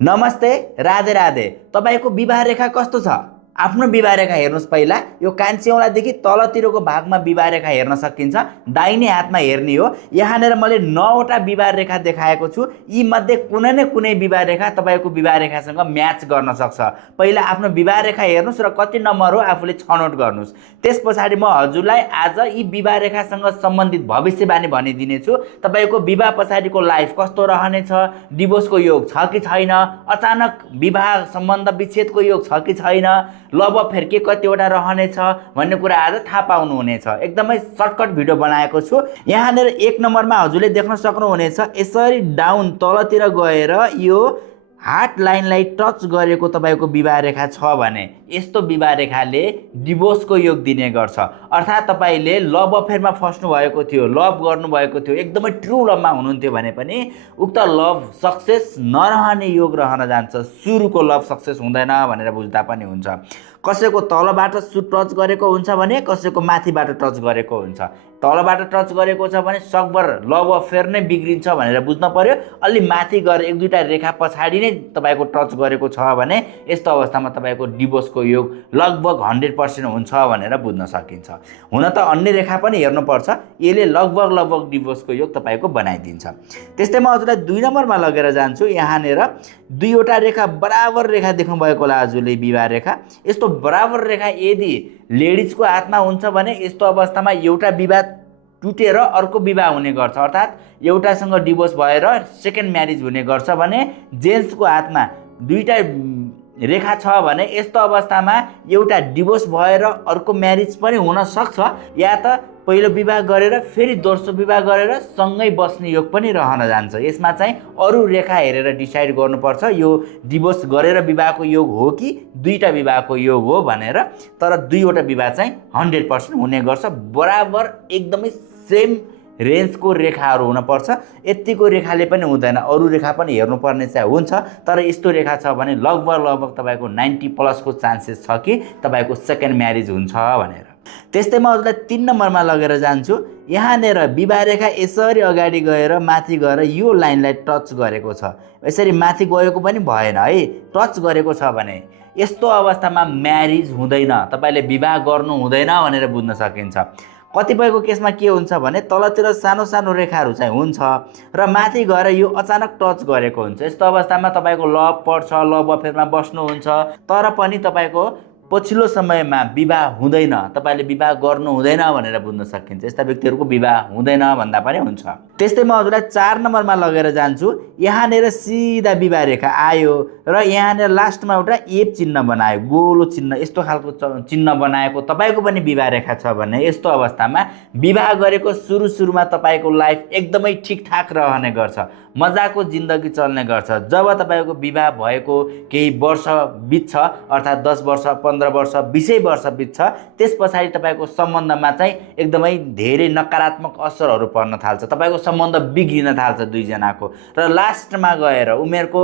नमस्ते, राधे राधे। तपाईको विवाह रेखा कस्तो छ? आफ्नो विवाह रेखा हेर्नुस् पहिला। यो कान्छी औँलादेखि तलतिरको भागमा विवाह रेखा हेर्न सकिन्छ। दाहिने हातमा हेर्ने हो। यहाँनिर मैले 9वटा विवाह रेखा देखाएको छु। यी मध्ये कुनै न कुनै विवाह रेखा तपाईको विवाह रेखासँग म्याच गर्न सक्छ। पहिला आफ्नो विवाह रेखा हेर्नुस् र कति नम्बर हो आफूले छनौट गर्नुस्। त्यसपछाडि म हजुरलाई आज यी विवाह रेखासँग सम्बन्धित भविष्यवाणी भनिदिने छु। तपाईको विवाह पछाडिको लाइफ कस्तो रहनेछ, डिभोर्सको योग छ कि छैन, अचानक विवाह सम्बन्ध विच्छेदको योग छ कि छैन, लभ अफेयर के कतिवटा रहनेछ भन्ने कुरा आज थाहा पाउनुहुनेछ। एकदमै सर्टकट भिडियो बनाएको छु। यहाँनिर 1 नम्बरमा हजुरले देख्न सक्नुहुनेछ, यसरी डाउन तलतिर गएर यो हार्ट लाइनलाई टच गरेको तपाईको विवाह रेखा छ भने यस्तो विवाह रेखाले डिभोर्सको योग दिने गर्छ। अर्थात् तपाईले लभ अफेयरमा फस्नु भएको थियो, लभ गर्नुभएको थियो, एकदमै ट्रु लभमा हुनुहुन्थ्यो भने पनि उक्त लभ सक्सेस नरहने योग रहन जान्छ। सुरुको लभ सक्सेस हुँदैन भनेर बुझ्दा पनि हुन्छ। कसैको तलबाट टच गरेको हुन्छ भने कसैको माथिबाट टच गरेको हुन्छ। तलबाट टच गरेको छ भने सकभर लभ अफेयर नै बिग्रिन्छ भनेर बुझ्न पर्यो। अलि माथि गएर 1-2टा रेखा पछाडि नै तपाईको टच गरेको छ भने यस्तो अवस्थामा तपाईको डिभोर्सको योग लगभग 100% हुन्छ भनेर बुझ्न सकिन्छ। हुन त अन्य रेखा पनि हेर्नुपर्छ, यसले लगभग डिभोर्सको योग तपाईको बनाइदिन्छ। त्यस्तै म हजुरलाई 2 नम्बरमा लगेर जान्छु। यहाँनिर 2वटा रेखा बराबर रेखा देख्नु भएको होला हजुरले विवाह रेखा। यस्तो बराबर रेखा यदि लेडिजको हातमा हुन्छ भने यस्तो अवस्थामा एउटा विवाह टुटेर अर्को विवाह हुने गर्छ। अर्थात् एउटासँग डिभोर्स भएर सेकेन्ड म्यारिज हुने गर्छ भने जेन्ट्सको हातमा 2टा रेखा छ भने यस्तो अवस्थामा एउटा डिभोर्स भएर अर्को म्यारिज पनि हुन सक्छ, या त पहिलो विवाह गरेर फेरि दोस्रो विवाह गरेर सँगै बस्ने योग पनि रहन जान्छ। यसमा चाहिँ अरू रेखा हेरेर डिसाइड गर्नुपर्छ यो डिभोर्स गरेर विवाहको योग हो कि 2टा विवाहको योग हो भनेर। तर 2वटा विवाह चाहिँ 100% हुने गर्छ। बराबर एकदमै सेम रेन्जको रेखाहरू हुनुपर्छ। यतिको रेखाले पनि हुँदैन, अरू रेखा पनि हेर्नुपर्ने चाहिँ हुन्छ। तर यस्तो रेखा छ भने लगभग तपाईको 90+ को चान्सेस छ कि तपाईको सेकेन्ड म्यारिज हुन्छ भनेर। त्यस्तै म हजुरलाई 3 नम्बरमा लगेर जान्छु। यहाँनिर विवाह रेखा यसरी अगाडि गएर माथि गएर यो लाइनलाई टच गरेको छ। यसरी माथि गएको पनि भएन है, टच गरेको छ भने यस्तो अवस्थामा म्यारिज हुँदैन, तपाईले विवाह गर्नु हुँदैन भनेर बुझ्न सकिन्छ। कतिपयको केसमा के हुन्छ भने तलतिर सानो सानो रेखाहरू चाहिँ हुन्छ र माथि गएर यो अचानक टच गरेको हुन्छ। यस्तो अवस्थामा तपाईको लभ पर्छ, लभ अफेयरमा बस्नुहुन्छ, तर पनि तपाईको पछिल्लो समयमा विवाह हुँदैन, तपाईले विवाह गर्नु हुँदैन भनेर बुझ्न सकिन्छ। यस्ता व्यक्तिहरूको विवाह हुँदैन भन्दा पनि हुन्छ। त्यस्तै म हजुरलाई 4 नम्बरमा लगेर जान्छु। यहाँनिर सिधा विवाह रेखा आयो र यहाँनिर लास्टमा एउटा एप चिन्ह बनायो, गोलो चिन्ह, यस्तो खालको चिन्ह बनाएको तपाईको पनि विवाह रेखा छ भने यस्तो अवस्थामा विवाह गरेको सुरुमा तपाईको लाइफ एकदमै ठिकठाक रहने गर्छ, मजाको जिन्दगी चल्ने गर्छ। जब तपाईको विवाह भएको केही वर्ष बित्छ, अर्थात् 10 वर्ष, 15 वर्ष, 20 वर्ष बित्छ, त्यस पछाडि तपाईको सम्बन्धमा चाहिँ एकदमै धेरै नकारात्मक असरहरू पर्न थाल्छ। तपाईको सम्बन्ध बिग्रिन थाल्छ दुई जनाको, र लास्टमा गएर उमेरको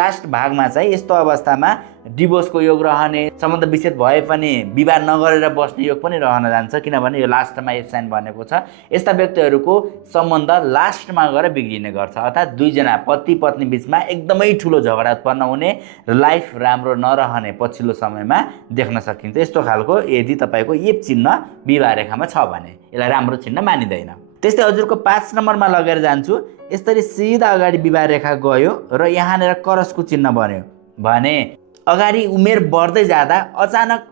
लास्ट भागमा चाहिँ यस्तो अवस्थामा डिभोर्सको योग रहने, सम्बन्ध विच्छेद भए पनि विवाह नगरेर बस्ने योग पनि रहन जान्छ, किनभने यो लास्टमा एप साइन बनेको छ। यस्ता व्यक्तिहरूको सम्बन्ध लास्टमा गएर बिग्रिने गर्छ। अर्थात् 2 जना पति पत्नी बिचमा एकदमै ठुलो झगडा उत्पन्न हुने, लाइफ राम्रो नरहने पछिल्लो समयमा देख्न सकिन्छ। यस्तो खालको यदि तपाईको एप चिन्ह विवाह रेखामा छ भने यसलाई राम्रो चिन्ह मानिँदैन। त्यस्तै हजुरको 5 नम्बरमा लगेर जान्छु। यसरी सिधा अगाडि विवाह रेखा गयो र यहाँनिर करसको चिन्ह बन्यो भने अगाडि उमेर बढ्दै जाँदा अचानक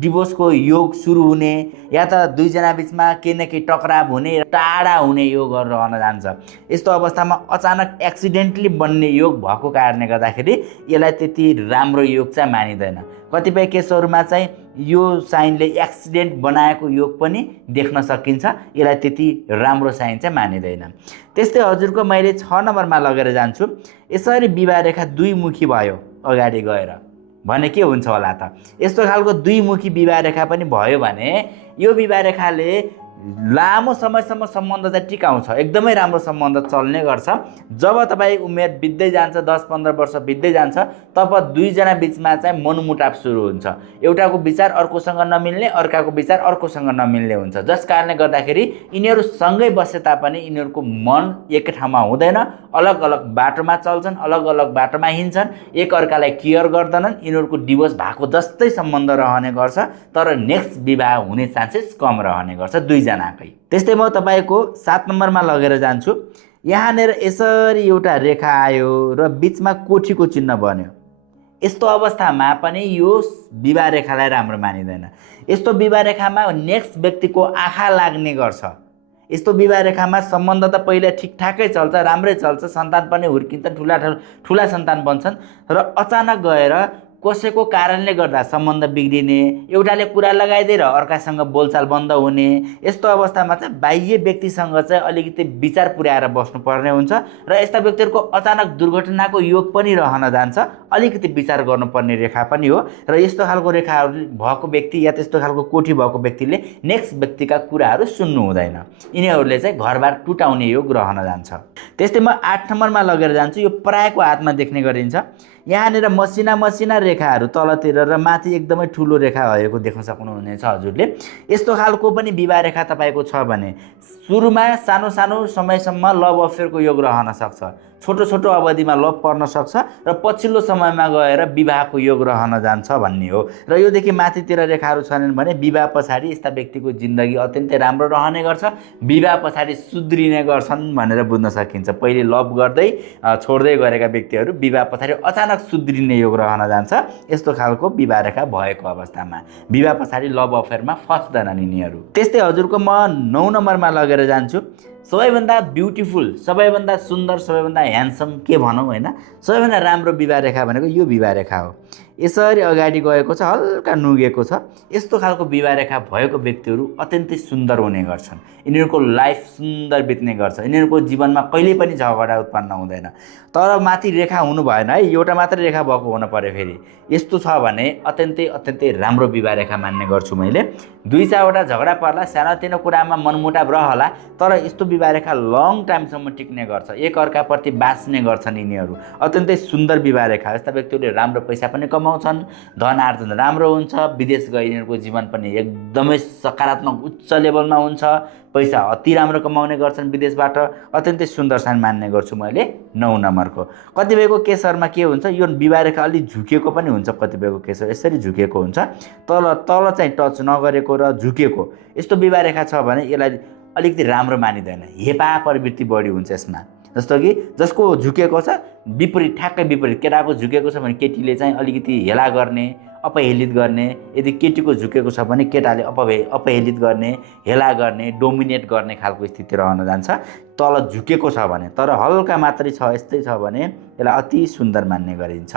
डिभोर्सको योग सुरु हुने, या त 2 जना बिचमा केही न केही टकराव हुने, टाढा हुने योगहरू रहन जान्छ। यस्तो अवस्थामा अचानक एक्सिडेन्टली बन्ने योग भएको कारणले गर्दाखेरि यसलाई त्यति राम्रो योग चाहिँ मानिँदैन। कतिपय केसहरूमा चाहिँ यो साइनले एक्सिडेन्ट बनाएको योग पनि देख्न सकिन्छ, यसलाई त्यति राम्रो साइन चाहिँ मानिँदैन। त्यस्तै हजुरको मैले 6 नम्बरमा लगेर जान्छु। यसरी विवाह रेखा 2 मुखी भयो अगाडि गएर भने के हुन्छ होला त? यस्तो खालको 2 मुखी विवाह रेखा पनि भयो भने यो विवाह रेखाले लामो समयसम्म सम्बन्ध चाहिँ टिकाउँछ, एकदमै राम्रो सम्बन्ध चल्ने गर्छ। जब तपाईँ उमेर बित्दै जान्छ, 10-15 वर्ष बित्दै जान्छ, तब दुईजना बिचमा चाहिँ मनमुटाव सुरु हुन्छ। एउटाको विचार अर्कोसँग नमिल्ने, अर्काको विचार अर्कोसँग नमिल्ने हुन्छ, जस कारणले गर्दाखेरि यिनीहरू सँगै बसे तापनि यिनीहरूको मन एकै ठाउँमा हुँदैन, अलग अलग बाटोमा चल्छन्, अलग अलग बाटोमा हिँड्छन्, एक अर्कालाई केयर गर्दैनन्। यिनीहरूको डिभोर्स भएको जस्तै सम्बन्ध रहने गर्छ, तर नेक्स्ट विवाह हुने चान्सेस कम रहने गर्छ दुईजनाकै। त्यस्तै म तपाईँको 7 नम्बरमा लगेर जान्छु। यहाँनिर यसरी एउटा रेखा आयो र बिचमा कोठीको चिन्ह बन्यो। यस्तो अवस्थामा पनि यो विवाह रेखालाई राम्रो मानिँदैन। यस्तो विवाह रेखामा नेक्स्ट व्यक्तिको आँखा लाग्ने गर्छ। यस्तो विवाह रेखामा सम्बन्ध त पहिला ठिकठाकै चल्छ, राम्रै चल्छ, सन्तान पनि हुर्किन्छन्, ठुला सन्तान बन्छन्, र अचानक गएर कसैको कारणले गर्दा सम्बन्ध बिग्रिने, एउटाले कुरा लगाइदिएर अर्कासँग बोलचाल बन्द हुने, यस्तो अवस्थामा चाहिँ बाह्य व्यक्तिसँग चाहिँ अलिकति विचार पुर्याएर बस्नुपर्ने हुन्छ र यस्ता व्यक्तिहरूको अचानक दुर्घटनाको योग पनि रहन जान्छ। अलिकति विचार गर्नुपर्ने रेखा पनि हो र यस्तो खालको रेखाहरू भएको व्यक्ति या त्यस्तो खालको कोठी भएको व्यक्तिले नेक्स्ट व्यक्तिका कुराहरू सुन्नु हुँदैन। यिनीहरूले चाहिँ घरबार टुटाउने योग रहन जान्छ। त्यस्तै म 8 नम्बरमा लगेर जान्छु। यो परायको हातमा देख्ने गरिन्छ। यहाँनिर मसिना रेखाहरू तलतिर र माथि एकदमै ठुलो रेखा भएको देख्न सक्नुहुनेछ हजुरले। यस्तो खालको पनि विवाह रेखा तपाईँको छ भने सुरुमा सानो समयसम्म लभ अफेयरको योग रहन सक्छ, छोटो अवधिमा लभ पर्न सक्छ र पछिल्लो समयमा गएर विवाहको योग रहन जान्छ भन्ने हो। र योदेखि माथितिर रेखाहरू छैनन् भने विवाह पछाडि यस्ता व्यक्तिको जिन्दगी अत्यन्तै राम्रो रहने गर्छ, विवाह पछाडि सुध्रिने गर्छन् भनेर बुझ्न सकिन्छ। पहिले लभ गर्दै छोड्दै गरेका व्यक्तिहरू विवाह पछाडि अचानक सुध्रिने योग रहन जान्छ। यस्तो खालको विवाह रेखा भएको अवस्थामा विवाह पछाडि लभ अफेयरमा फस्दैनन् यिनीहरू। त्यस्तै हजुरको म 9 नम्बरमा लगेर जान्छु। सबैभन्दा ब्युटिफुल, सबैभन्दा सुन्दर, सबैभन्दा ह्यान्डसम के भनौँ होइन, सबैभन्दा राम्रो विवाह रेखा भनेको यो विवाह रेखा हो। यसरी अगाडि गएको छ, हल्का नुगेको छ। यस्तो खालको विवाह रेखा भएको व्यक्तिहरू अत्यन्तै सुन्दर हुने गर्छन्। यिनीहरूको लाइफ सुन्दर बित्ने गर्छ। यिनीहरूको जीवनमा कहिल्यै पनि झगडा उत्पन्न हुँदैन। तर माथि रेखा हुनु भएन है, एउटा मात्रै रेखा भएको हुन पर्यो। फेरि यस्तो छ भने अत्यन्तै राम्रो विवाह रेखा मान्ने गर्छु मैले। 2-4वटा झगडा पर्ला, सानोतिनो कुरामा मनमुटाव रहला, तर यस्तो विवाह रेखा लङ टाइमसम्म टिक्ने गर्छ। एक अर्काप्रति बाँच्ने गर्छन् यिनीहरू। अत्यन्तै सुन्दर विवाह रेखा। यस्ता व्यक्तिहरूले राम्रो पैसा पनि कमाउँछन्, धन आर्जन राम्रो हुन्छ, विदेश गए यिनीहरूको जीवन पनि एकदमै सकारात्मक उच्च लेभलमा हुन्छ, पैसा अति राम्रो कमाउने गर्छन् विदेशबाट। अत्यन्तै सुन्दर सान मान्ने गर्छु मैले 9 नम्बरको। कतिपयको केसहरूमा के हुन्छ, यो विवाह रेखा अलि झुकेको पनि हुन्छ। कतिपयको केसहरू यसरी झुकेको हुन्छ, तल चाहिँ टच नगरेको र झुकेको। यस्तो विवाह रेखा छ भने यसलाई अलिकति राम्रो मानिँदैन, हेपा प्रवृत्ति बढी हुन्छ यसमा। जस्तो कि जसको झुकेको छ विपरीत, ठ्याक्कै विपरीत। केटाको झुकेको छ भने केटीले चाहिँ अलिकति हेला गर्ने, अपहेलित गर्ने। यदि केटीको झुकेको छ भने केटाले अपहेलित गर्ने, हेला गर्ने, डोमिनेट गर्ने खालको स्थिति रहन जान्छ तल झुकेको छ भने। तर हल्का मात्रै छ, यस्तै छ भने यसलाई अति सुन्दर मान्ने गरिन्छ।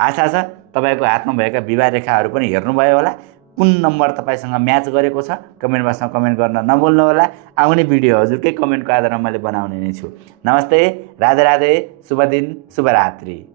आशा छ तपाईँको हातमा भएका विवाह रेखाहरू पनि हेर्नुभयो होला। कुन नम्बर तपाईँसँग म्याच गरेको छ कमेन्ट बक्समा कमेन्ट गर्न नभुल्नु होला। आउने भिडियो हजुरकै कमेन्टको आधारमा मैले बनाउने नै छु। नमस्ते, राधे राधे, शुभ दिन, शुभरात्रि।